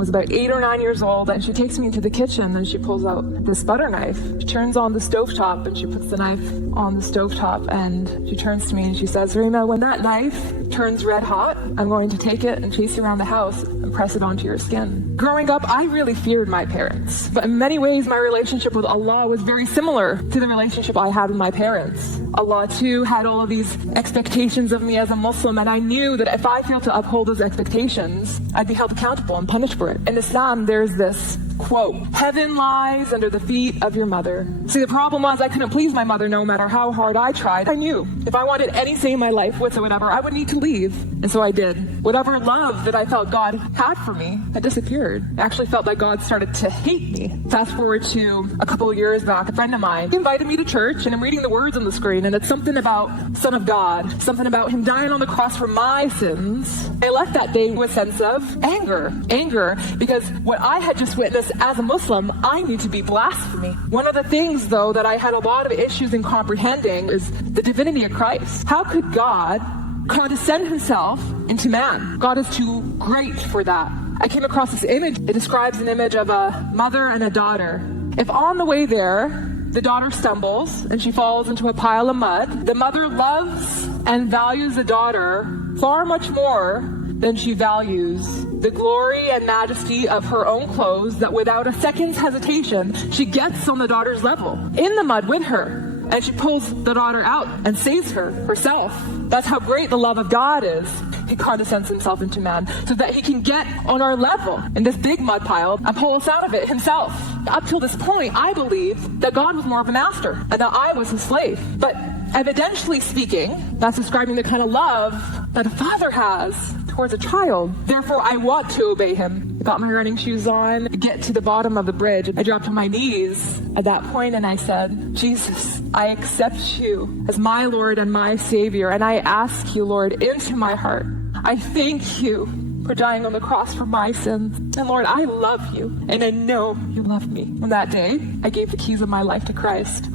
was about 8 or 9 years old, and she takes me into the kitchen and she pulls out this butter knife. She turns on the stovetop and she puts the knife on the stovetop, and she turns to me and she says, Rima, when that knife turns red hot, I'm going to take it and chase you around the house and press it onto your skin. Growing up, I really feared my parents, but in many ways my relationship with Allah was very similar to the relationship I had with my parents. Allah too had all of these expectations of me as a Muslim, and I knew that if I failed to uphold those expectations, I'd be held accountable and punished for it. In Islam, there's this quote, heaven lies under the feet of your mother. See, the problem was I couldn't please my mother no matter how hard I tried. I knew if I wanted anything in my life whatsoever, I would need to leave. And so I did. Whatever love that I felt God had for me had disappeared. I actually felt that God started to hate me. Fast forward to a couple of years back, a friend of mine invited me to church, and I'm reading the words on the screen, and it's something about Son of God, something about him dying on the cross for my sins. I left that day with a sense of anger, because what I had just witnessed as a Muslim, I knew to be blasphemy. One of the things, though, that I had a lot of issues in comprehending is the divinity of Christ. How could God condescend himself into man? God is too great for that. I came across this image. It describes an image of a mother and a daughter. If on the way there, the daughter stumbles and she falls into a pile of mud, the mother loves and values the daughter far much more than she values the glory and majesty of her own clothes, that without a second's hesitation, she gets on the daughter's level, in the mud with her, and she pulls the daughter out and saves her herself. That's how great the love of God is. He condescends himself into man so that he can get on our level in this big mud pile and pull us out of it himself. Up till this point, I believed that God was more of a master and that I was his slave. But evidentially speaking, that's describing the kind of love that a father has towards a child. Therefore, I want to obey him. I got my running shoes on, get to the bottom of the bridge. I dropped on my knees at that point and I said, Jesus, I accept you as my Lord and my Savior, and I ask you, Lord, into my heart. I thank you for dying on the cross for my sins. And Lord, I love you, and I know you love me. On that day, I gave the keys of my life to Christ.